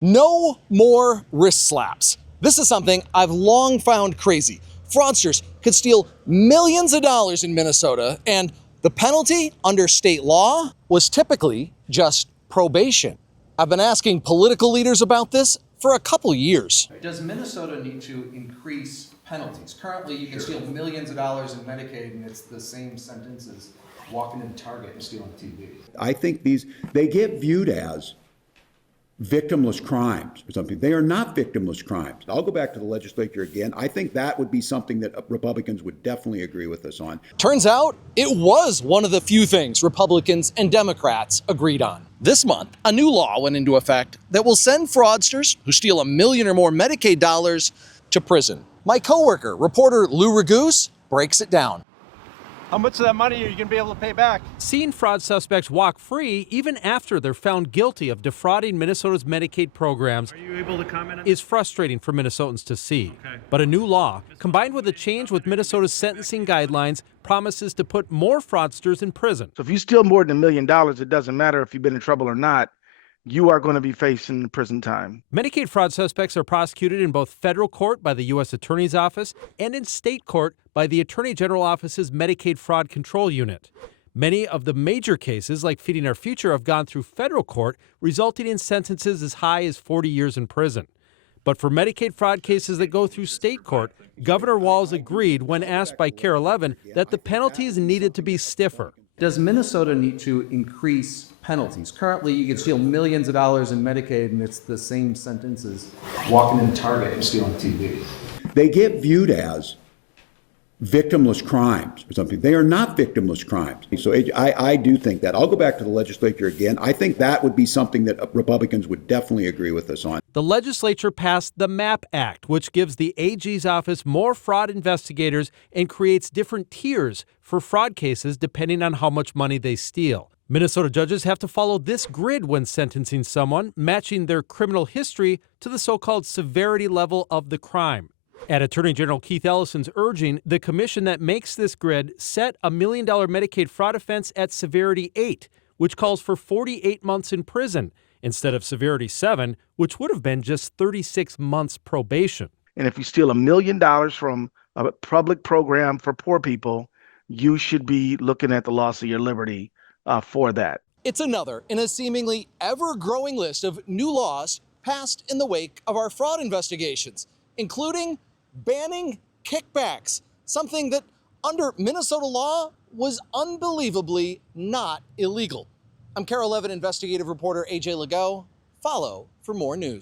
No more wrist slaps. This is something I've long found crazy. Fraudsters could steal millions of dollars in Minnesota, and the penalty under state law was typically just probation. I've been asking political leaders about this for a couple years. Does Minnesota need to increase penalties? Currently, you can steal millions of dollars in Medicaid, and it's the same sentence as walking into Target and stealing a TV. I think they get viewed as victimless crimes or something. They are not victimless crimes. I'll go back to the legislature again. I think that would be something that Republicans would definitely agree with us on. Turns out it was one of the few things Republicans and Democrats agreed on. This month, a new law went into effect that will send fraudsters who steal $1 million or more Medicaid dollars to prison. My coworker, reporter Lou Ragoose, breaks it down. How much of that money are you going to be able to pay back? Seeing fraud suspects walk free even after they're found guilty of defrauding Minnesota's Medicaid programs Are you able to comment on is frustrating for Minnesotans to see. Okay. But a new law, combined with a change with Minnesota's sentencing guidelines, promises to put more fraudsters in prison. So if you steal more than $1 million, it doesn't matter if you've been in trouble or not. You are going to be facing prison time. Medicaid fraud suspects are prosecuted in both federal court by the U.S. Attorney's Office and in state court by the Attorney General Office's Medicaid Fraud Control Unit. Many of the major cases, like Feeding Our Future, have gone through federal court, resulting in sentences as high as 40 years in prison. But for Medicaid fraud cases that go through state court, Governor Walz agreed when asked by KARE 11 that the penalties needed to be stiffer. Does Minnesota need to increase penalties? Currently, you can steal millions of dollars in Medicaid, and it's the same sentence as walking into Target and stealing a TV. They get viewed as victimless crimes or something. They are not victimless crimes. So I do think that. I'll go back to the legislature again. I think that would be something that Republicans would definitely agree with us on. The legislature passed the MAP Act, which gives the AG's office more fraud investigators and creates different tiers for fraud cases depending on how much money they steal. Minnesota judges have to follow this grid when sentencing someone, matching their criminal history to the so-called severity level of the crime. At Attorney General Keith Ellison's urging, the commission that makes this grid set a $1 million Medicaid fraud offense at severity 8, which calls for 48 months in prison, instead of severity 7, which would have been just 36 months probation. And if you steal $1 million from a public program for poor people, you should be looking at the loss of your liberty for that. It's another in a seemingly ever-growing list of new laws passed in the wake of our fraud investigations, including banning kickbacks, something that under Minnesota law was unbelievably not illegal. I'm KARE 11 investigative reporter AJ Legault. Follow for more news.